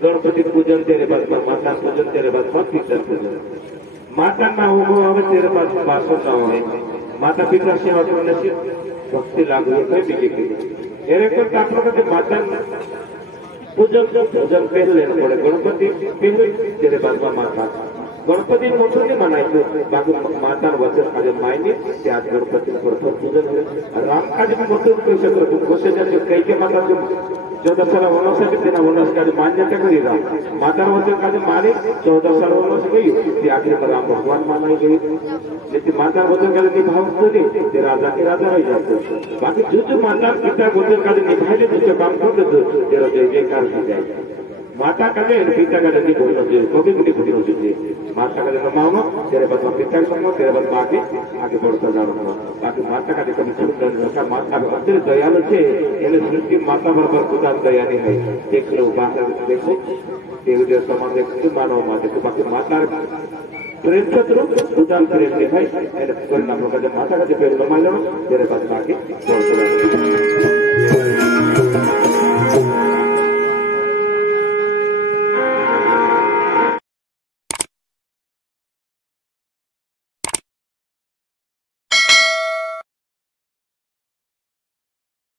गणपति पूजन तेरे बाद माता पूजन तेरे बाद पिता पूजन माता ना हो तेरे पास वासन ना हो माता पिता सेवा करने से भक्ति लागू है कहीं बीजेपी एरे को ताकत के माता पूजन पूजन पहले पड़े गणपति पहले तेरे बाद माता गणपति मोटर ने मनाई तो बाकी माता वचन आज मायने ते आज गणपति प्रथम पूजन है राम आज भी मोटर कैसे करते कोसे जाते कई के माता जो 14 साल वनवास के तेना वनवास का मान्यता करी राम माता वचन का माने 14 साल वनवास गई ते आखिर में राम भगवान मानाई गई लेकिन माता वचन का निभाव तो नहीं ते राजा के राजा रह जाते बाकी जो माता पिता वचन का निभाए जो काम करते तेरा जय जयकार हो जाए माता कदे पिता कदे नहीं बोलना चाहिए कभी भी नहीं बोलना चाहिए माता कदे नमाओ तेरे बाद पिता को तेरे बाद बाकी आगे बढ़ता जाओ बाकी माता कदे कभी छूट रखा माता अंदर दयालु छे एने सृष्टि माता बराबर खुदा दयानी है देख लो बात देखो देव समान देखो मानव माते तो बाकी माता प्रेम शत्रु खुदा प्रेम है एने परिणाम का माता कदे पहले नमाओ तेरे बाद बाकी बढ़ता जाओ